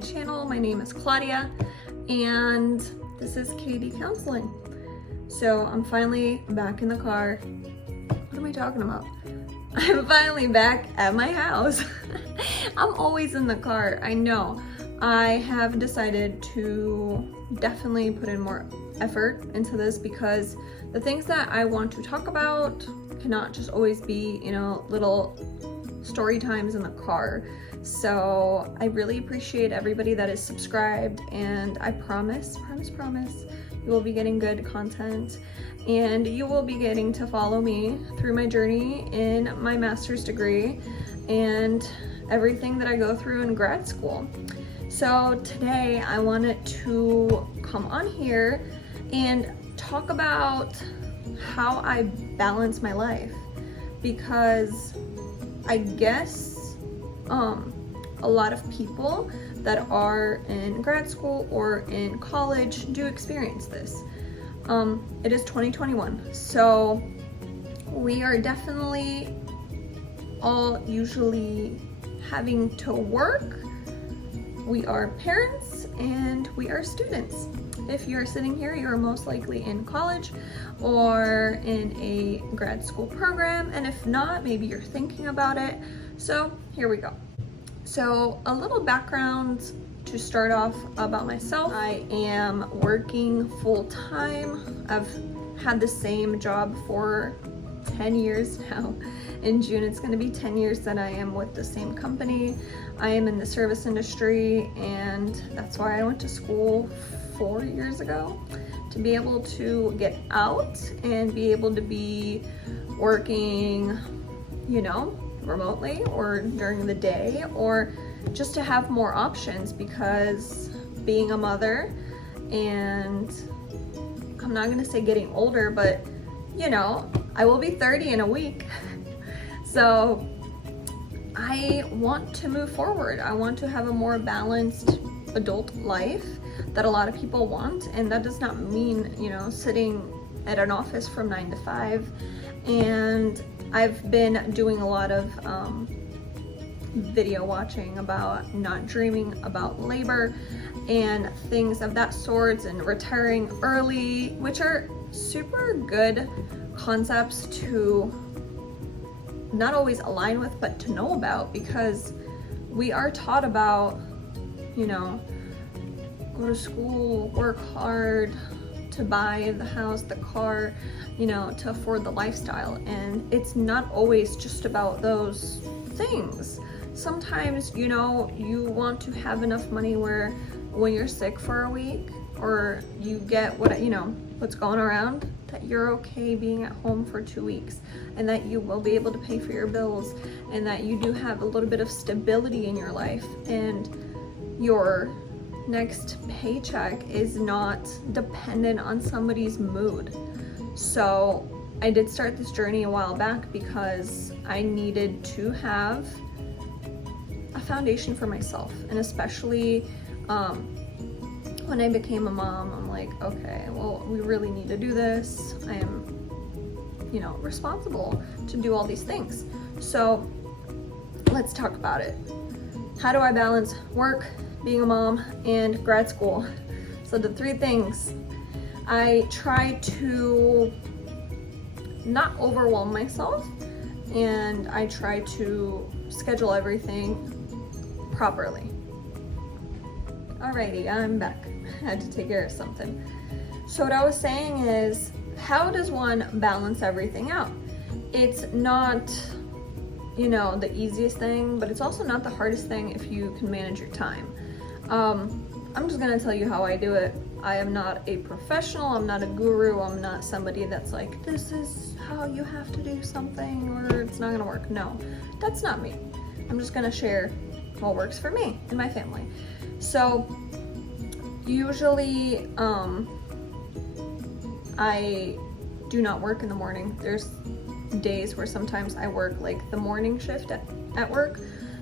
channel. My name is Claudia and this is Katie Counseling. So I'm finally back in the car. What am I talking about? I'm finally back at my house. I'm always in the car, I know. I have decided to definitely put in more effort into this because the things that I want to talk about cannot just always be, little story times in the car. So I really appreciate everybody that is subscribed, and I promise, you will be getting good content and you will be getting to follow me through my journey in my master's degree and everything that I go through in grad school. So today I wanted to come on here and talk about how I balance my life, because I guess a lot of people that are in grad school or in college do experience this. It is 2021, so we are definitely all usually having to work. We are parents and we are students. If you're sitting here, you're most likely in college or in a grad school program, and if not, maybe you're thinking about it. So here we go. So a little background to start off about myself. I am working full-time. I've had the same job for 10 years now. In June, it's going to be 10 years that I am with the same company. I am in the service industry, and that's why I went to school 4 years ago, to be able to get out and be able to be working, remotely or during the day, or just to have more options, because being a mother, and I'm not gonna say getting older, but I will be 30 in a week. So I want to move forward. I want to have a more balanced adult life that a lot of people want, and that does not mean, sitting at an office from 9 to 5. And I've been doing a lot of video watching about not dreaming about labor and things of that sort, and retiring early, which are super good concepts to not always align with, but to know about, because we are taught about, go to school, work hard to buy the house, the car, to afford the lifestyle. And it's not always just about those things. Sometimes, you want to have enough money where when you're sick for a week, or you get what's going around, that you're okay being at home for 2 weeks, and that you will be able to pay for your bills, and that you do have a little bit of stability in your life, and your next paycheck is not dependent on somebody's mood. So I did start this journey a while back because I needed to have a foundation for myself, and especially when I became a mom, I'm like, okay, well, we really need to do this. I am, responsible to do all these things. So let's talk about it. How do I balance work, being a mom, and grad school? So the 3 things. I try to not overwhelm myself, and I try to schedule everything properly. Alrighty, I'm back. I had to take care of something. So what I was saying is, how does one balance everything out? It's not, the easiest thing, but it's also not the hardest thing if you can manage your time. I'm just gonna tell you how I do it. I am not a professional, I'm not a guru, I'm not somebody that's like, this is how you have to do something or it's not gonna work. No, that's not me. I'm just gonna share what works for me and my family. So usually I do not work in the morning. There's days where sometimes I work like the morning shift at work,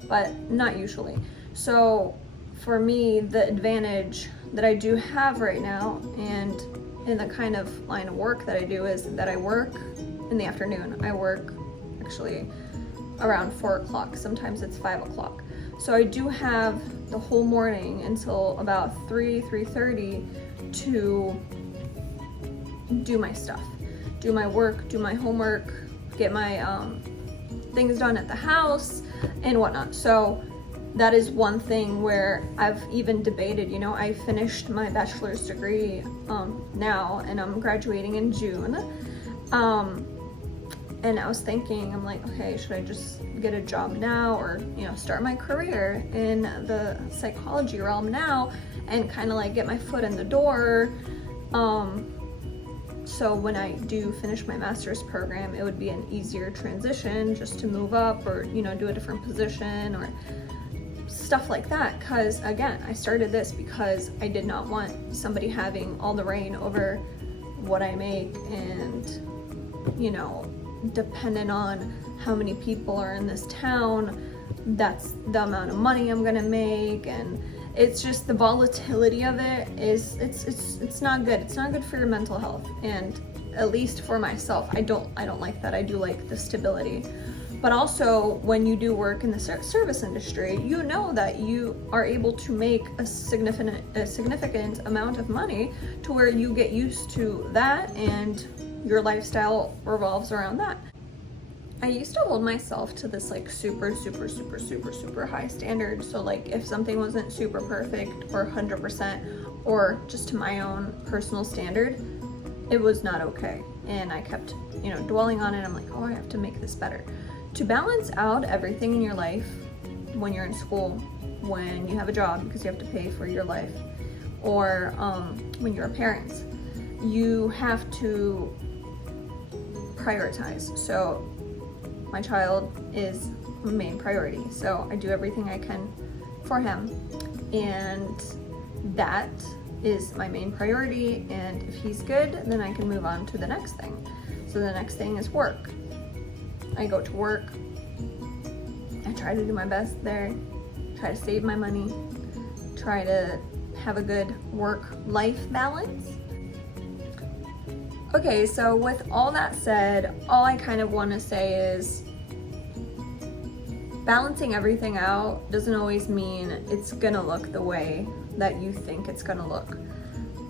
but not usually. So for me, the advantage that I do have right now, and in the kind of line of work that I do, is that I work in the afternoon. I work actually around 4 o'clock. Sometimes it's 5 o'clock. So I do have the whole morning until about 3:30 to do my stuff, do my work, do my homework, get my things done at the house and whatnot. So that is one thing where I've even debated, you know, I finished my bachelor's degree now, and I'm graduating in June. And I was thinking, I'm like, okay, should I just get a job now, or, you know, start my career in the psychology realm now and kind of like get my foot in the door. So when I do finish my master's program, it would be an easier transition just to move up, or, you know, do a different position or stuff like that. Because again, I started this because I did not want somebody having all the reign over what I make, and, you know, dependent on how many people are in this town, that's the amount of money I'm gonna make. And it's just the volatility of it is, it's not good. It's not good for your mental health, and at least for myself, I don't like that. I do like the stability. But also, when you do work in the service industry, you know that you are able to make a significant amount of money to where you get used to that, and your lifestyle revolves around that. I used to hold myself to this like super high standard. So like if something wasn't super perfect or 100% or just to my own personal standard, it was not okay. And I kept, you know, dwelling on it. I'm like, oh, I have to make this better. To balance out everything in your life, when you're in school, when you have a job because you have to pay for your life, or when you're a parent, you have to prioritize. So my child is my main priority, so I do everything I can for him, and that is my main priority. And if he's good, then I can move on to the next thing. So the next thing is work. I go to work, I try to do my best there, try to save my money, try to have a good work-life balance. Okay, so with all that said, all I kind of want to say is balancing everything out doesn't always mean it's gonna look the way that you think it's gonna look.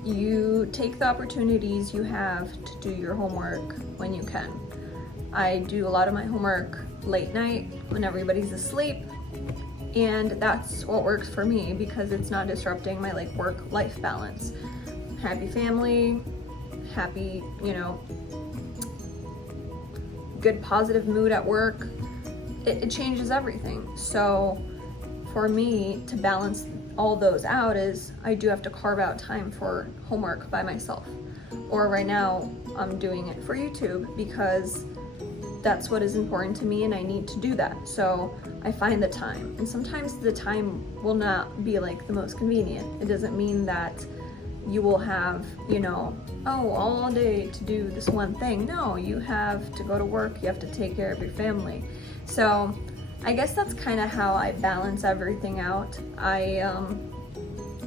You take the opportunities you have to do your homework when you can. I do a lot of my homework late night when everybody's asleep, and that's what works for me because it's not disrupting my like work-life balance. Happy family, happy, you know, good positive mood at work. It changes everything. So for me to balance all those out is I do have to carve out time for homework by myself. Or right now I'm doing it for YouTube because that's what is important to me and I need to do that. So I find the time, and sometimes the time will not be like the most convenient. It doesn't mean that you will have, you know, oh, all day to do this one thing. No, you have to go to work, you have to take care of your family. So I guess that's kind of how I balance everything out. I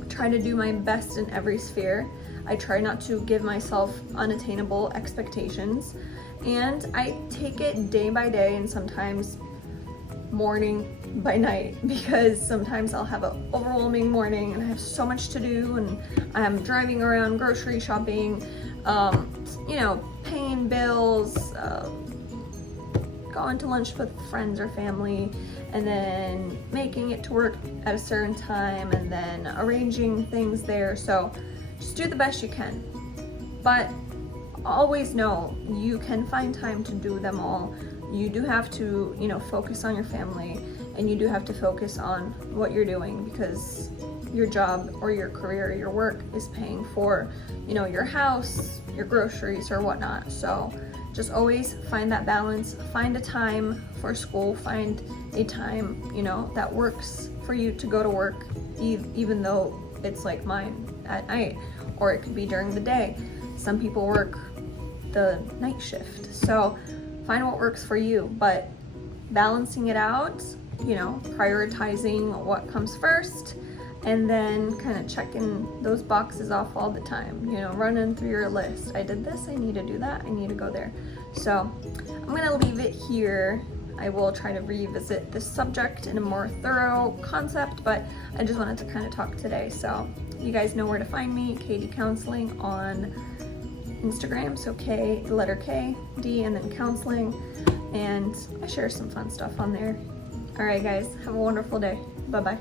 try to do my best in every sphere. I try not to give myself unattainable expectations, and I take it day by day and sometimes morning by night, because sometimes I'll have an overwhelming morning and I have so much to do, and I'm driving around grocery shopping, you know, paying bills, going to lunch with friends or family, and then making it to work at a certain time, and then arranging things there. So just do the best you can, but always know you can find time to do them all. You do have to, you know, focus on your family, and you do have to focus on what you're doing, because your job or your career or your work is paying for, you know, your house, your groceries or whatnot. So just always find that balance. Find a time for school, find a time, you know, that works for you to go to work, even though it's like mine at night, or it could be during the day. Some people work the night shift. So find what works for you, but balancing it out, you know, prioritizing what comes first, and then kind of checking those boxes off all the time, you know, running through your list. I did this, I need to do that, I need to go there. So I'm gonna leave it here. I will try to revisit this subject in a more thorough concept, but I just wanted to kind of talk today. So you guys know where to find me, Katie Counseling on Instagram. So K, the letter K, D, and then counseling. And I share some fun stuff on there. All right, guys, have a wonderful day. Bye-bye.